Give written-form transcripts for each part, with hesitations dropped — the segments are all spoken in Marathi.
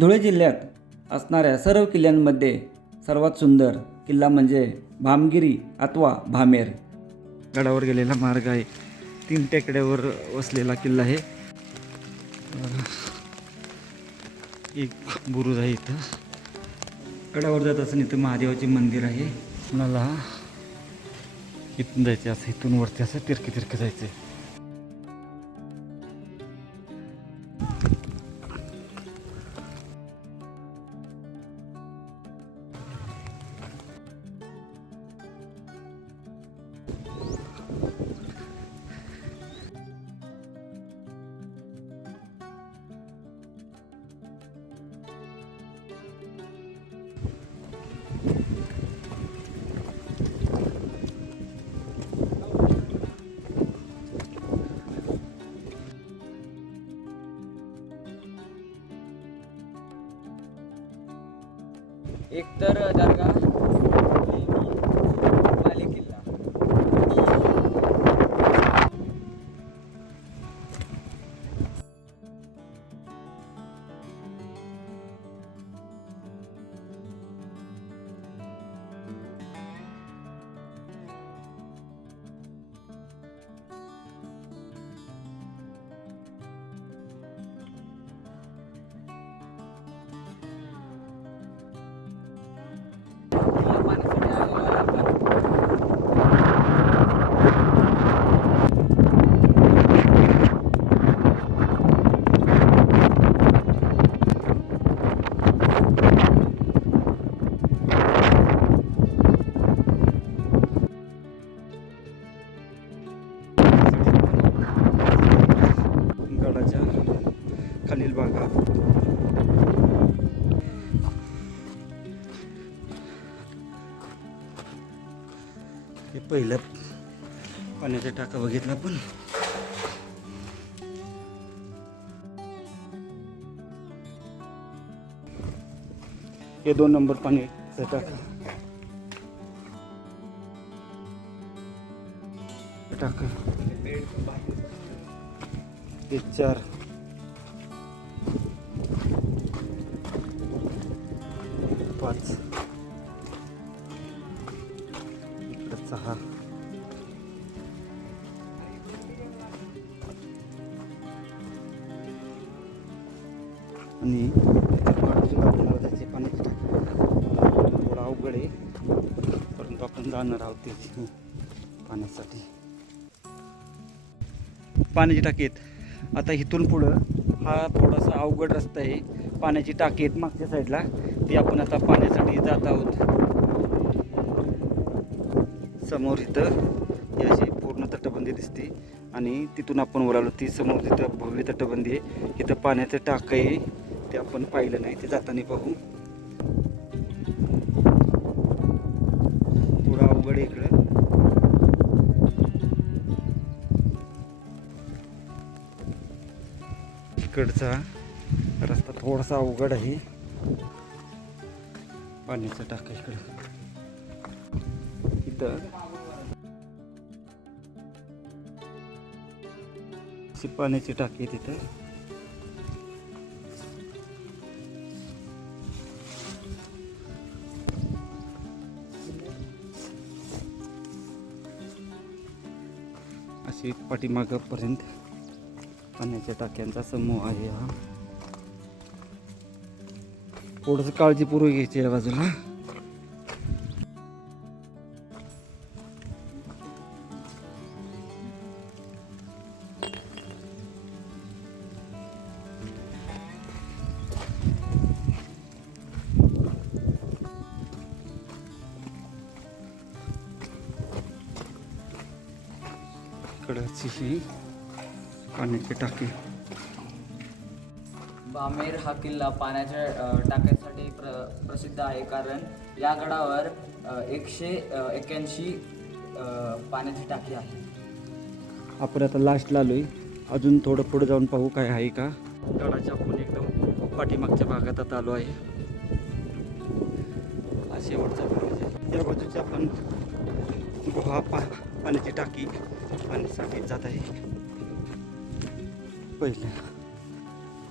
धुळे जिल्ह्यात असणाऱ्या सर्व किल्ल्यांमध्ये सर्वात सुंदर किल्ला म्हणजे भामगिरी अथवा भामेर. गडावर गेलेला मार्ग आहे. 3 टेकड्यावर वसलेला किल्ला आहे. एक बुरुज आहे इथं. गडावर जात असताना इथं महादेवाचे मंदिर आहे. मला इथून जायचं, असं इथून वरती असं तिरकं जायचं. एक तर दर्गा, बाले किल्ला. किल्ला पाहण्यासाठी आलेलो आपण. गडाच्या खालील भागात हे पहिलं पाण्याचा टाका बघितला आपण. हे 2 नंबर पाण्याचा टाका. टाका हे 4, 5, इकडे 6, आणि बाजूला आपल्याला त्याचे पाण्याची टाकी थोडा अवघड आहे, परंतु आपण जाणार आहोत त्याची पाण्यासाठी. पाण्याची टाकी आहेत. आता इथून पुढं हा थोडासा अवघड रस्ता आहे. पाण्याची टाकी आहेत मागच्या साईडला, ती आपण आता पाण्यासाठी जात आहोत. समोर इथं ही अशी पूर्ण तटबंदी दिसते आणि तिथून आपण वर आलो. ती समोर तिथं भव्य तटबंदी आहे. इथं पाण्याचं टाकं आहे, ते आपण पाहिलं नाही, ते जाताना पाहू. थोडं अवघड आहे इकडं. इकडचा रस्ता थोडासा अवघड आहे. पाण्याचं टाकं इकडं. इथं अशी पाण्याची टाकी आहे तिथं. अशी पाठीमागपर्यंत पाण्याच्या टाक्यांचा समूह आहे हा. थोडंसं काळजीपूर्वक घ्यायची या बाजूला. इकडची ही पाण्याची टाकी. भामेर हा किल्ला पाण्याच्या टाक्यांसाठी प्रसिद्ध आहे, कारण या गडावर 181 पाण्याची टाकी आहे. आपण आता लास्टला आलोय. अजून थोडं पुढे जाऊन पाहू काय आहे का. गडाच्या आपण एकदम पाठीमागच्या भागात आता आलो आहे. हा शेवटचा बुरुज आहे. या बाजूची आपण गुहा पाण्याची टाकी पाण्यासाठी जात आहे. पहिलं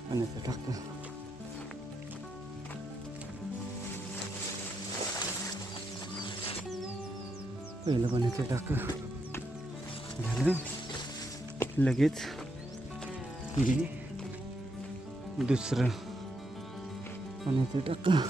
पाण्याचं टाकं पहिलं पाण्याचं टाकं झालं. लगेच हे दुसरं पाण्याचं टाकं.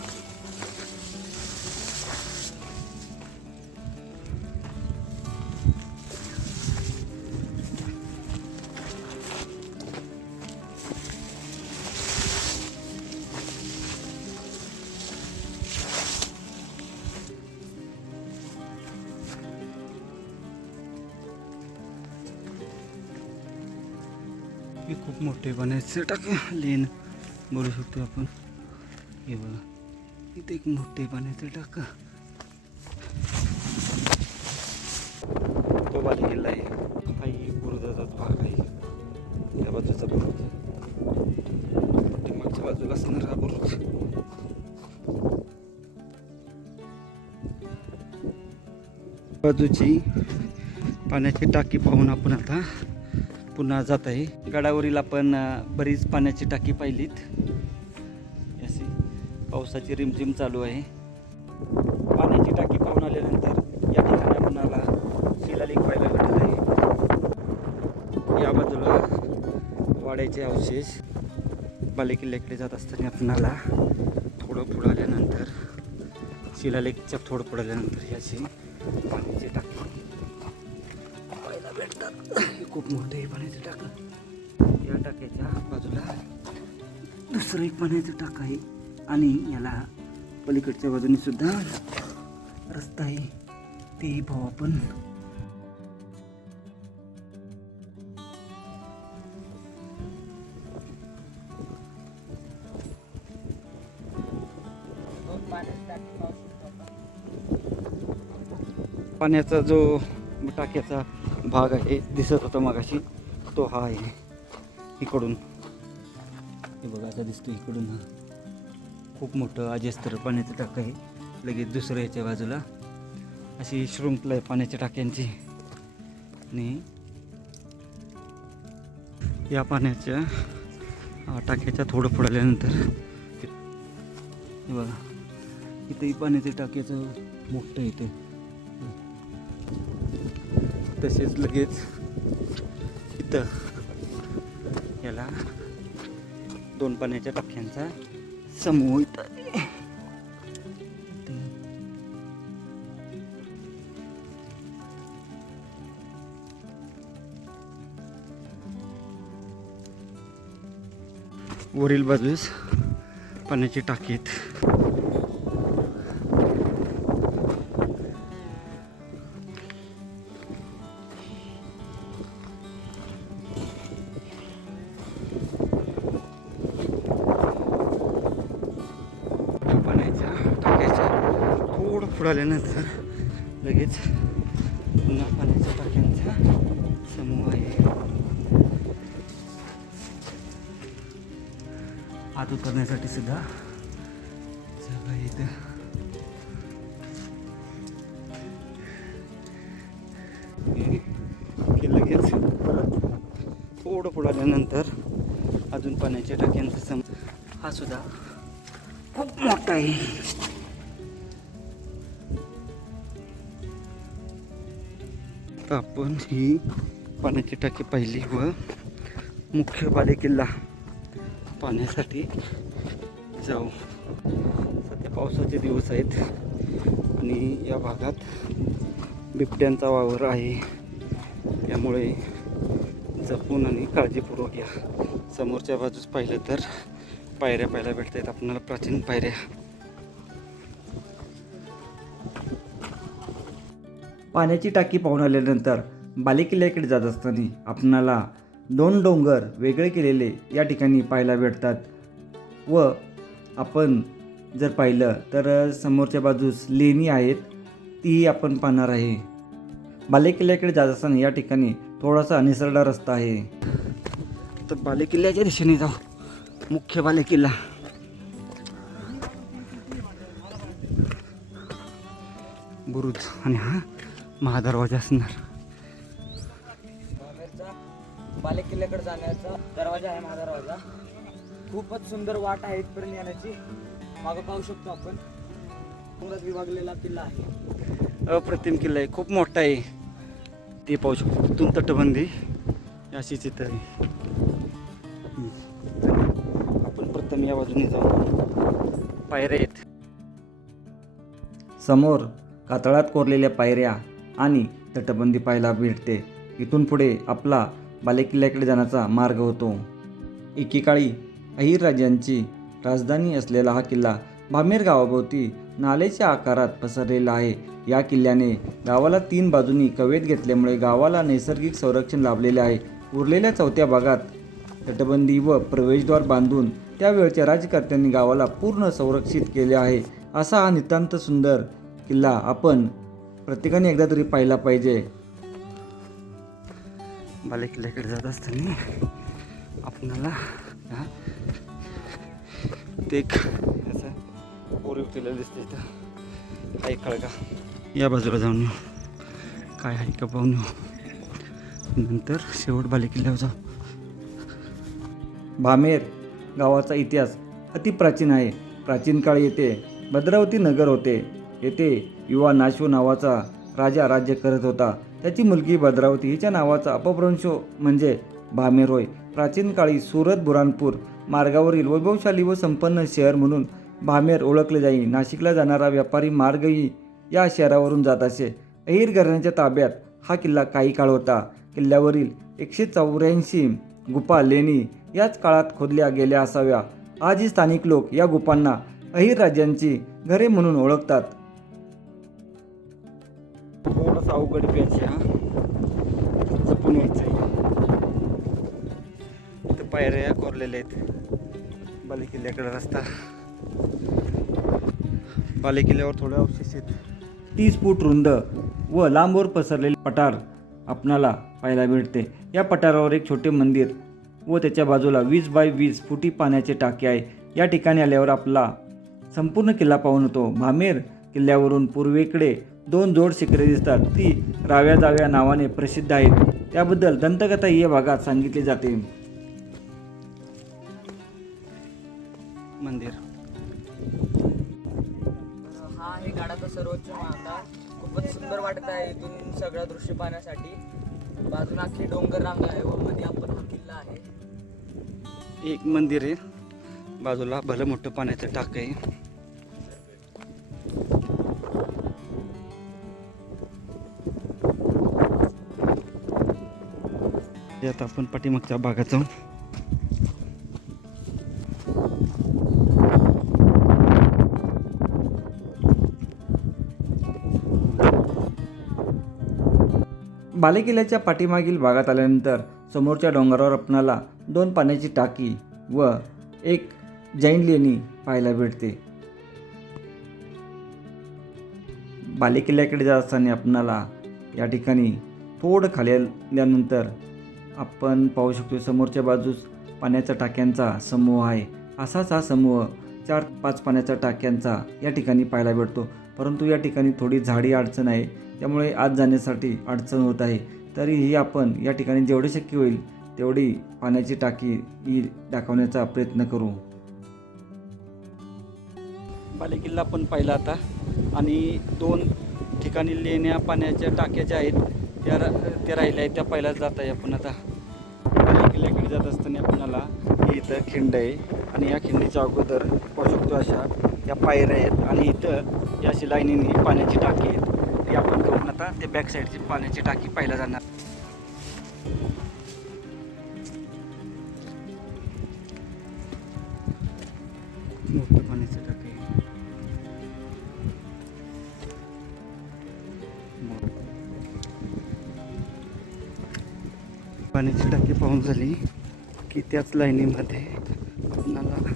हे खूप मोठे पाण्याचं टाकं लेन बोलू शकतो आपण. हे बघा इथे एक मोठे पाण्याचं टाकं. तो बाली किल्ला आहे. काही बुरुजाचाच भाग आहे. त्या बाजूचा बुरुज, मागच्या बाजूला असणार हा बुरुज. बाजूची पाण्याची टाकी पाहून आपण आता पुन्हा जात आहे. गडावरील आपण बरीच पाण्याची टाकी पाहिलीत. अशी पावसाची रिमझिम चालू आहे. पाण्याची टाकी पाहून आल्यानंतर या ठिकाणी आपणाला शिलालेख पाहायला भेटत आहे. या बाजूला वाड्याचे अवशेष. बालेकिल्ल्याकडे जात असताना आपणाला थोडं पुढं आल्यानंतर शिलालेखच्या थोडं पुढं आल्यानंतर ही अशी पाण्याची टाकी पाहायला भेटतात. हे खूप मोठं आहे पाण्याचं टाकं. या टाक्याच्या बाजूला दुसरं एक पाण्याचं टाकं आहे आणि याला पलीकडच्या बाजूने सुद्धा रस्ता आहे. तेही पाहू आपण. पाण्याचा जो टाक्याचा भाग आहे दिसत होता मगाशी, तो हा आहे. इकडून हे बघा आता दिसतो. इकडून हा खूप मोठं अजस्तर पाण्याचं टाकं आहे. लगेच दुसरं याच्या बाजूला अशी शृंखला आहे पाण्याच्या टाक्यांची. आणि या पाण्याच्या टाक्याच्या थोडं पुढे आल्यानंतर हे बघा इथंही पाण्याच्या टाक्याचं मोठं इथे. तसेच लगेच इथं याला दोन पाण्याच्या टाक्यांचा समूह इथं आहे. वरील बाजूस पाण्याची टाकीत पुढे आल्यानंतर लगेच पुन्हा पाण्याच्या टाक्यांचा समूह आहे. आत उतरण्यासाठी सुद्धा जागा आहे इथं. की लगेच परत थोडं पुढे आल्यानंतर अजून पाण्याच्या टाक्यांचा समूह हा सुद्धा खूप मोठा आहे. आपण ही पाण्याची टाकी पाहिली व मुख्य बालेकिल्ला पाहण्यासाठी जाऊ. सध्या पावसाचे दिवस आहेत आणि या भागात बिबट्यांचा वावर आहे. त्यामुळे जपून आणि काळजीपूर्वक या. समोरच्या बाजूस पाहिलं तर पायऱ्या पाहायला भेटत आहेत आपल्याला, प्राचीन पायऱ्या. पाण्याची टाकी पाहून आल्यानंतर बालेकिल्ल्याकडे जात असताना आपणाला दोन डोंगर वेगळे केलेले या ठिकाणी पाहायला भेटतात. व आपण जर पाहिलं तर समोरच्या बाजूस लेणी आहेत, तीही आपण पाहणार आहे. बालेकिल्ल्याकडे जात असताना या ठिकाणी थोडासा निसरडा रस्ता आहे. तर बालेकिल्ल्याच्या दिशेने जाऊ. मुख्य बालेकिल्ला बुरुज आणि हा महादरवाजा असणार. बालेकिल्ल्याकडे जाण्याचा दरवाजा आहे, महादरवाजा. खूपच सुंदर वाट आहे इथपर्यंत येण्याची. मागं पाहू शकतो आपण डोंगरात विभागलेला किल्ला आहे. अप्रतिम किल्ला आहे, खूप मोठा आहे. ते पाहू शकतो तिथून तटबंदी अशीच इथं आहे. आपण प्रथम या बाजूने जाऊ. पायऱ्या आहेत. समोर कातळात कोरलेल्या पायऱ्या आणि तटबंदी पाहायला भेटते. इथून पुढे आपला बालेकिल्ल्याकडे जाण्याचा मार्ग होतो. एकेकाळी अहिर राजांची राजधानी असलेला हा किल्ला भामेर गावाभोवती नालेच्या आकारात पसरलेला आहे. या किल्ल्याने गावाला 3 बाजूंनी कवेत घेतल्यामुळे गावाला नैसर्गिक संरक्षण लाभलेले आहे. उरलेल्या चौथ्या भागात तटबंदी व प्रवेशद्वार बांधून त्यावेळच्या राज्यकर्त्यांनी गावाला पूर्ण संरक्षित केले आहे. असा हा नितांत सुंदर किल्ला आपण प्रत्येकाने एकदा तरी पाहिला पाहिजे. बालेकिल्ल्याकडे जात असताना आपणाला ते एक असं पोरी उठलेलं दिसतं इथं. हा एक खळगा. या बाजूला जाऊन येऊ, काय आहे का पाहून येऊ, नंतर शेवट बालेकिल्ल्यावर जाऊ. भामेर गावाचा इतिहास अतिप्राचीन आहे. प्राचीन काळी येथे भद्रावती नगर होते. येथे युवा नाशो नावाचा राजा राज्य करत होता. त्याची मुलगी भद्रावती हिच्या नावाचा अपभ्रंश म्हणजे भामेर होय. प्राचीन काळी सुरत बुरानपूर मार्गावरील वैभवशाली व संपन्न शहर म्हणून भामेर ओळखले जाई. नाशिकला जाणारा व्यापारी मार्गही या शहरावरून जात असे. अहिर घराण्याच्या ताब्यात हा किल्ला काही काळ होता. किल्ल्यावरील 184 गुफा लेणी याच काळात खोदल्या गेल्या असाव्या. आजही स्थानिक लोक या गुफांना अहिर राज्यांची घरे म्हणून ओळखतात. थोडासा अवघड पॅच हा, जपून यायचं आहे. इथं पायऱ्या कोरलेल्या आहेत. बालेकिल्ल्याकडे रस्ता. बालेकिल्ल्यावर थोडं अवशेष आहेत. 30 फूट रुंद व लांबवर पसरलेले पठार आपणाला पाहायला भेटते. या पठारावर एक छोटे मंदिर व त्याच्या बाजूला 20 बाय 20 फुटी पाण्याचे टाके आहे. या ठिकाणी आल्यावर आपला संपूर्ण किल्ला पाहून होतो. भामेर किल्ल्यावरून पूर्वेकडे 2 जोड शिखरे दिसतात. ती राव्या जाव्या नावाने प्रसिद्ध आहेत. त्याबद्दल दंतकथा या भागात सांगितली जाते. मंदिर. हा आहे गडाचा सर्वोच्च माथा. खूपच सुंदर वाटत आहे इथून सगळं दृश्य पाहण्यासाठी. बाजूला अख्खी डोंगर रांग आहे व मध्ये आपण हा किल्ला आहे. एक मंदिर आहे, बाजूला भलं मोठं पाण्याचं टाक आहे. आता आपण पाठीमागच्या भागात जाऊ. बालेकिल्ल्याच्या पाठीमागील भागात आल्यानंतर समोरच्या डोंगरावर आपणाला 2 पाण्याची टाकी व एक जैन लेणी पाहायला भेटते. बालेकिल्ल्याकडे जात असताना आपणाला या ठिकाणी थोडं खाली आल्यानंतर आपण पाहू शकतो समोरच्या बाजूस पाण्याच्या टाक्यांचा समूह आहे. असाच हा समूह 4-5 पाण्याच्या टाक्यांचा या ठिकाणी पाहायला भेटतो. परंतु या ठिकाणी थोडी झाडी अडचण आहे, त्यामुळे आत जाण्यासाठी अडचण होत आहे. तरीही आपण या ठिकाणी जेवढे शक्य होईल तेवढी पाण्याची टाकी ही दाखवण्याचा प्रयत्न करू. बालेकिल्ला पण पाहिला आता आणि 2 ठिकाणी लेण्या पाण्याच्या टाक्या ज्या आहेत त्या राहिल्या आहेत, त्या पाहिल्या जात आहे. आपण आता बालेकिल्ल्याकडे जात असताना आपल्याला इथं खिंड आहे आणि या खिंडीच्या अगोदर पाहू शकतो अशा या पायऱ्या आहेत आणि इथं या अशी लाईनीने पाण्याची टाकी आहेत. ती आपण करून आता ते बॅक साईडची पाण्याची टाकी पाहिला जाणार. मोठं पाण्याची टाकी आहे. पाण्याची टाकी पाहून झाली की त्याच लाईनीमध्ये आपल्याला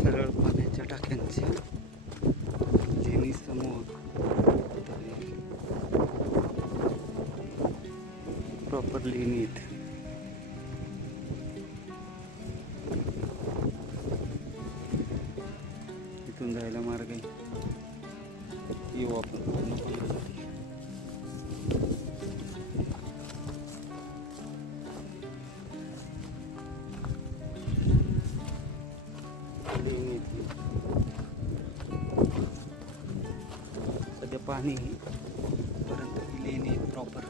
सरळ पाण्याच्या टाक्यांचे लेणी समोर प्रॉपर लेणी आहेत. इथून जायला मार्ग आहे. येऊ आपण पूर्ण पाहण्यासाठी. सध्या पाणी प्रॉपर.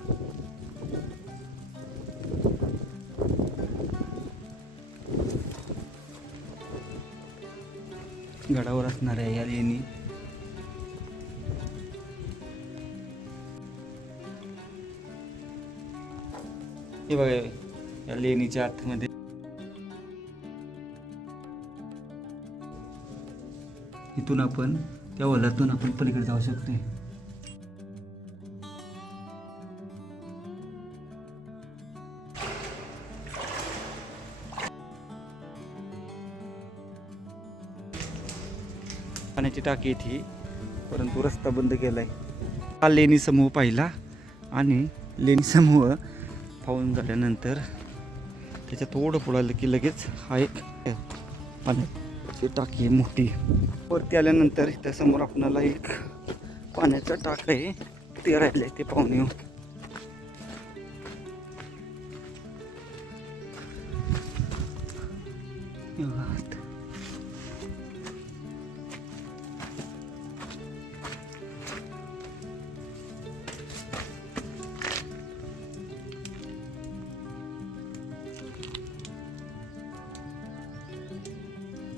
गडावर असणाऱ्या या लेणी हे बघा, या लेणीच्या आतमध्ये इथून आपण त्या ओलातून आपण पलीकडे जाऊ शकतो. पाण्याची टाकी इथे, परंतु रस्ता बंद केलाय. हा लेणी समूह पाहिला आणि लेणी समूह पाहून झाल्यानंतर त्याच्या थोडं पुढं आलं की लगेच हा एक पाण्याची टाकी आहे मोठी. वरती आल्यानंतर त्या समोर आपल्याला एक पाण्याचा टाक आहे, ते राहिले ते पाहून येऊ.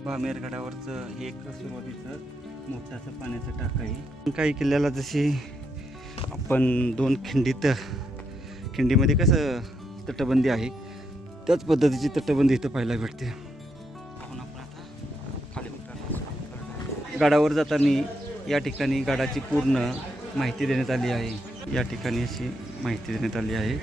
भामेर गडावरचं हे एक सुरुवातीचं मोठाचं पाण्याचं टाक आहे. काही किल्ल्याला जशी आपण 2 खिंडीमध्ये कसं तटबंदी आहे, त्याच पद्धतीची तटबंदी इथं पाहायला भेटते. आपण आता खाली उतरणार. गडावर जाताना या ठिकाणी गडाची पूर्ण माहिती देण्यात आली आहे. या ठिकाणी अशी माहिती देण्यात आली आहे.